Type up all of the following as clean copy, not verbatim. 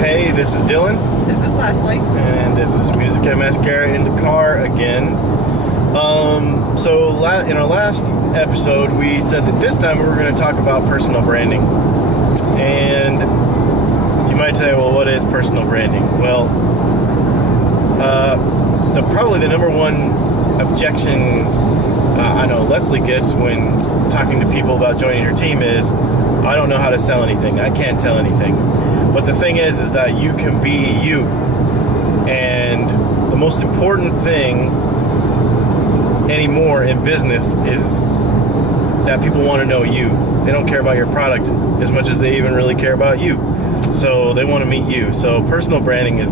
Hey, this is Dylan. This is Leslie. And this is Music and Mascara in the car again. In our last episode, we said that this time we were going to talk about personal branding. And you might say, well, what is personal branding? Well, probably the number one objection I know Leslie gets when talking to people about joining her team is, I don't know how to sell anything. I can't tell anything. But the thing is that you can be you. And the most important thing anymore in business is that people want to know you. They don't care about your product as much as they even really care about you. So they want to meet you. So personal branding is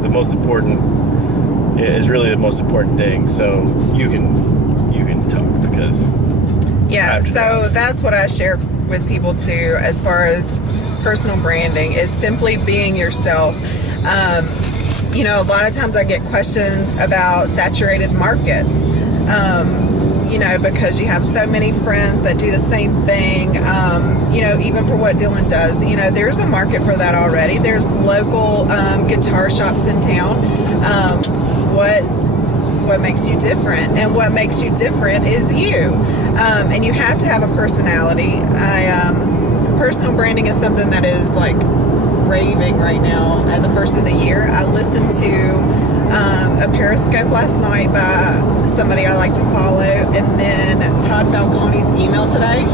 really the most important thing. So you can talk because so that's what I share with people too, as far as personal branding is simply being yourself. A lot of times I get questions about saturated markets, because you have so many friends that do the same thing, even for what Dylan does, there's a market for that already. There's local guitar shops in town. What makes you different? And what makes you different is you. And you have to have a personality. Personal branding is something that is like raving right now at the first of the year. I listened to a Periscope last night by somebody I like to follow, and then Todd Falcone's email today.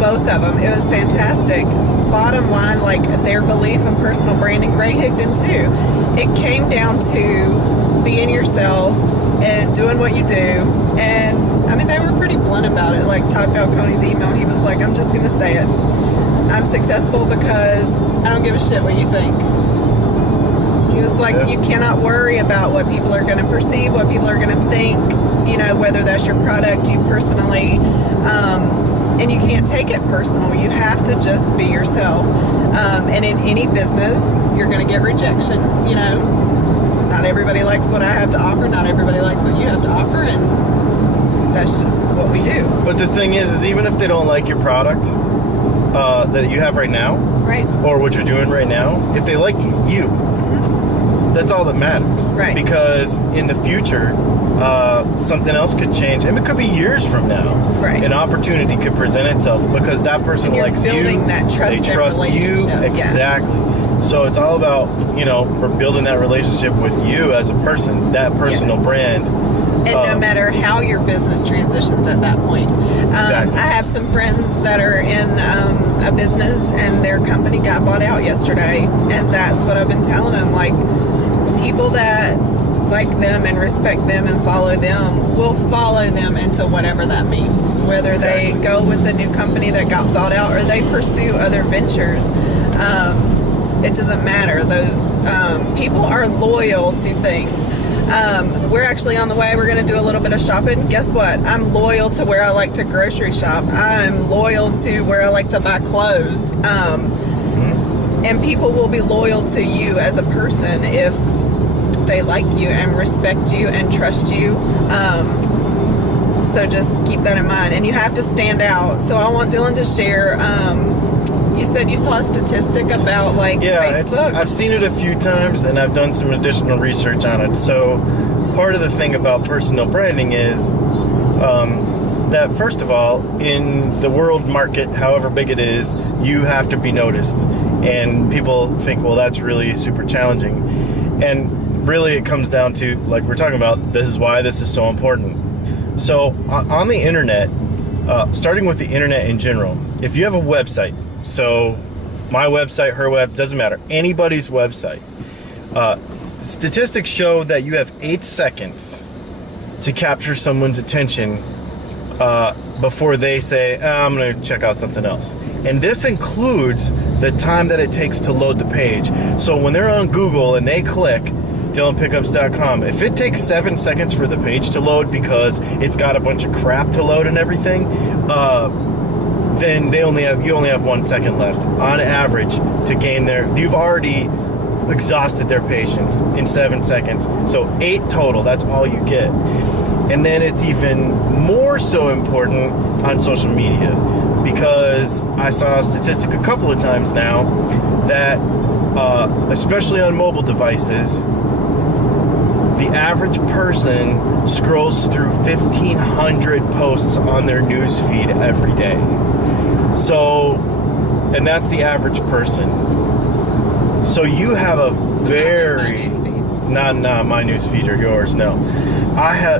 Both of them. It was fantastic. Bottom line, like their belief in personal branding, Ray Higdon too. It came down to being yourself and doing what you do. And they were pretty blunt about it. Like Todd Falcone's email, he was like, I'm just going to say it. I'm successful because I don't give a shit what you think. He was like, You cannot worry about what people are going to perceive, what people are going to think, whether that's your product, you personally, and you can't take it personal. You have to just be yourself. And in any business, you're going to get rejection, Not everybody likes what I have to offer. Not everybody likes what you have to offer. And that's just what we do. But the thing is even if they don't like your product that you have right now, right, or what you're doing right now, if they like you, that's all that matters. Right. Because in the future, something else could change. And it could be years from now. Right. An opportunity could present itself because that person likes you. That trust, they trust you. Exactly. Yeah. So it's all about, for building that relationship with you as a person, that personal brand. And no matter how your business transitions at that point. Exactly. I have some friends that are in a business and their company got bought out yesterday. And that's what I've been telling them. Like, people that like them and respect them and follow them will follow them into whatever that means. Whether they go with the new company that got bought out or they pursue other ventures. It doesn't matter. Those people are loyal to things. We're actually on the way. We're going to do a little bit of shopping. Guess what? I'm loyal to where I like to grocery shop. I'm loyal to where I like to buy clothes. And people will be loyal to you as a person if they like you and respect you and trust you. So just keep that in mind. And you have to stand out. So I want Dylan to share... you said you saw a statistic about Facebook. I've seen it a few times and I've done some additional research on it. So part of the thing about personal branding is that first of all, in the world market, however big it is, you have to be noticed. And people think, well, that's really super challenging. And really it comes down to, like we're talking about, this is why this is so important. So on the internet, starting with the internet in general, if you have a website, so my website, her web, doesn't matter. Anybody's website. Statistics show that you have 8 seconds to capture someone's attention before they say, I'm going to check out something else. And this includes the time that it takes to load the page. So when they're on Google and they click DylanPickups.com, if it takes 7 seconds for the page to load because it's got a bunch of crap to load and everything, then you only have 1 second left on average to gain you've already exhausted their patience in 7 seconds. So 8 total, that's all you get. And then it's even more so important on social media, because I saw a statistic a couple of times now that especially on mobile devices, the average person scrolls through 1,500 posts on their news feed every day. So, and that's the average person. So you have a very, not my news feed or yours, no.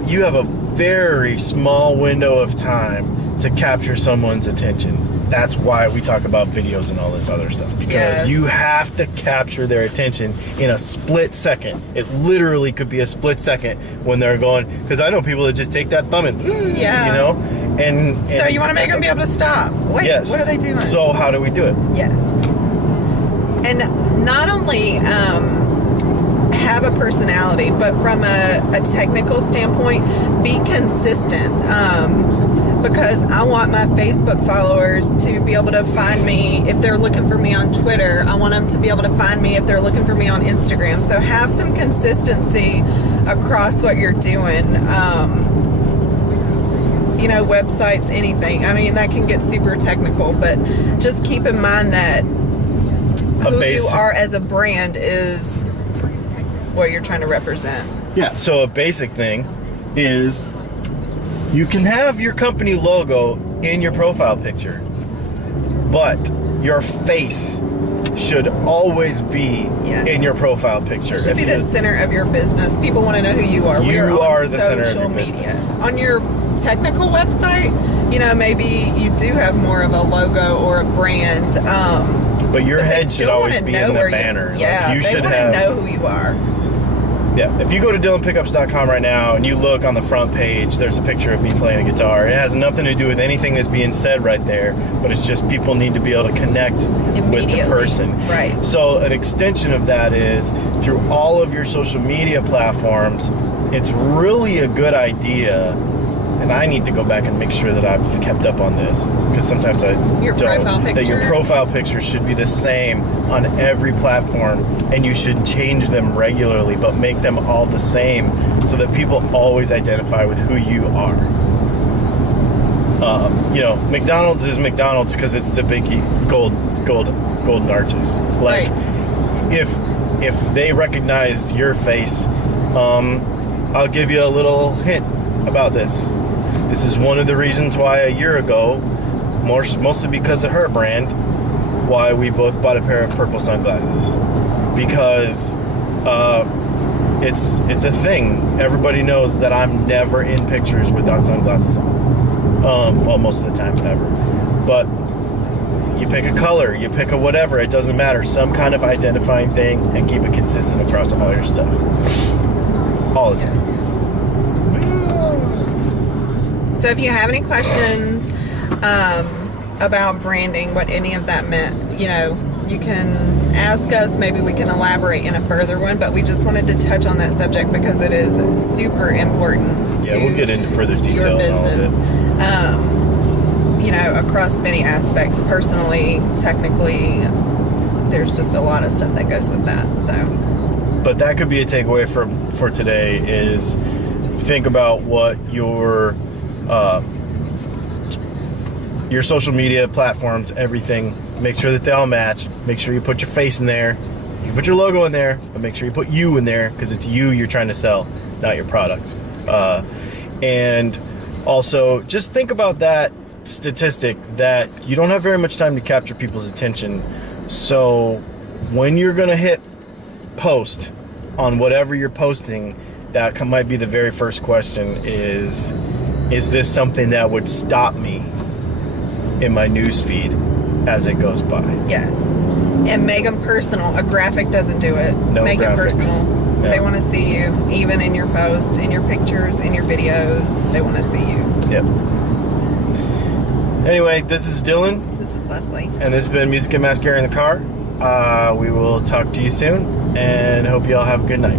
You have a very small window of time to capture someone's attention. That's why we talk about videos and all this other stuff, because you have to capture their attention in a split second. It literally could be a split second when they're going, because I know people that just take that thumb and, you know, and so you want to make them be able to stop. Wait, yes. What are they doing? So how do we do it? Yes. And not only have a personality, but from a technical standpoint, be consistent. Because I want my Facebook followers to be able to find me if they're looking for me on Twitter. I want them to be able to find me if they're looking for me on Instagram. So have some consistency across what you're doing. You know, websites, anything. I mean, that can get super technical, but just keep in mind that who you are as a brand is what you're trying to represent. Yeah, so a basic thing is you can have your company logo in your profile picture, but your face should always be in your profile picture. It should be the center of your business. People want to know who you are. You are the center of your business. On your technical website, you know, maybe you do have more of a logo or a brand. But your head should always be in the banner. Yeah, you should want to know who you are. Yeah, if you go to DylanPickups.com right now and you look on the front page, there's a picture of me playing a guitar. It has nothing to do with anything that's being said right there, but it's just people need to be able to connect with the person. Right. So an extension of that is through all of your social media platforms, it's really a good idea. And I need to go back and make sure that I've kept up on this, because sometimes I don't. That your profile picture should be the same on every platform, and you should change them regularly, but make them all the same so that people always identify with who you are. You know, McDonald's is McDonald's because it's the big golden arches. Like, if they recognize your face, I'll give you a little hint about this. This is one of the reasons why a year ago, mostly because of her brand, why we both bought a pair of purple sunglasses. Because it's a thing. Everybody knows that I'm never in pictures without sunglasses on. Well, most of the time, never. But you pick a color, you pick a whatever, it doesn't matter. Some kind of identifying thing, and keep it consistent across all your stuff. All the time. So if you have any questions about branding, what any of that meant, you know, you can ask us. Maybe we can elaborate in a further one, but we just wanted to touch on that subject because it is super important. Yeah, we'll get into further detail your business, on all of it. You know, across many aspects, personally, technically, there's just a lot of stuff that goes with that. So, but that could be a takeaway for today is think about what your social media platforms, everything, make sure that they all match. Make sure you put your face in there. You can put your logo in there, but make sure you put you in there because it's you you're trying to sell, not your product. And also, just think about that statistic that you don't have very much time to capture people's attention. So when you're going to hit post on whatever you're posting, that might be the very first question is this something that would stop me in my news feed as it goes by? Yes. And make them personal. A graphic doesn't do it. No make graphics. It personal. Yeah. They want to see you, even in your posts, in your pictures, in your videos. They want to see you. Yep. Anyway, this is Dylan. This is Leslie. And this has been Music and Mascara in the Car. We will talk to you soon, and hope you all have a good night.